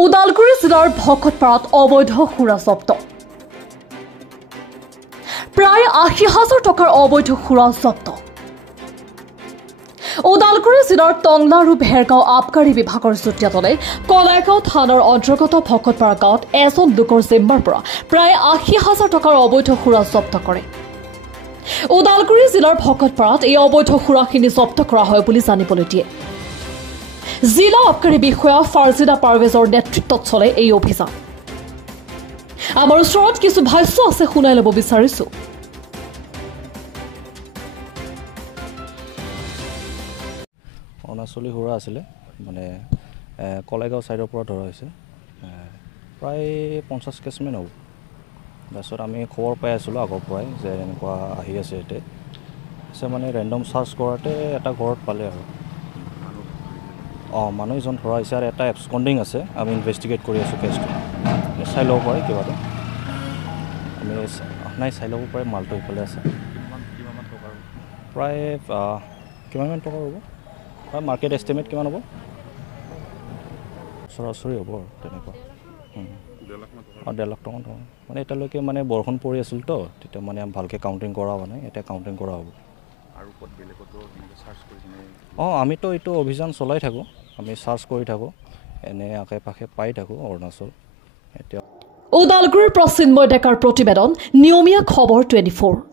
ওদালগুৰি জিলাৰ ভকতপাৰাত অবৈধ সুৰা জব্দ প্ৰায় ৮০,০০০ টকাৰ অবৈধ সুৰা জব্দ ওদালগুৰি জিলাৰ টংলা আৰু ভেৰগাঁও আবকাৰী বিভাগৰ যুটীয়া দলে কলাইগাঁও থানাৰ অন্তৰ্গত ভকতপাৰা গাঁৱত এজন লোকৰ জিম্মাৰ পৰা প্ৰায় ৮০,০০০ টকাৰ অবৈধ সুৰা জব্দ কৰে ওদালগুৰি জিলাৰ ভকতপাৰাত এই অবৈধ সুৰাখিনি জব্দ কৰা হয় বুলি জানিবলৈ দিয়ে জিলা আবকাৰী বিষয়া ফাৰজিনা পাৰভেজৰ নেতৃত্বত চলে এই অভিযান আমাৰ ওচৰত কিছু ভাষ্য আছে শুনাই ল'ব বিচাৰিছো অনাচলি সুৰা আছিলে মানে কলাইগাঁও সাইডৰ পৰা ধৰা হৈছে প্ৰায় 50 কেছমান হ'ব তাৰপিছত আমি খবৰ পাই আছিলোঁ আগৰ পৰাই যে এনেকুৱা আহি আছে ইয়াতে মানে ৰেণ্ডম চাৰ্চ কৰাতে এটা ঘৰত পালে আৰু মানুহ এজন ধৰা হৈছে আৰু এটা এবস্কণ্ডিং আছে আমি ইনভেষ্টিগেট কৰি আছোঁ কেছটো চাই ল'ব পাৰে কিবাটো আমি নাই চাই ল'ব পাৰে মালটো ইফালে আছে প্ৰায় কিমানমান টকা হ'ব মাৰ্কেট এষ্টিমেট কিমান হ'ব সৰাসৰি হ'ব আৰু তেনেকুৱা 1.5 লাখ টকা মানে এতিয়ালৈকে মানে বৰষুণ পৰি আছিল তো তেতিয়া মানে ভালকৈ কাউণ্টিং কৰা হোৱা নাই এতিয়া কাউণ্টিং কৰা হ'ব আমিতো এইটো অভিযান চলাই থাকোঁ আমি চাৰ্চ কৰি থাকোঁ এনে আশে পাশে পাই থাকোঁ অৰুণাচল এতিয়া ওদালগুৰিৰ প্ৰচিন্ময় ডেকাৰ প্ৰতিবেদন নিয়মীয়া খবৰ 24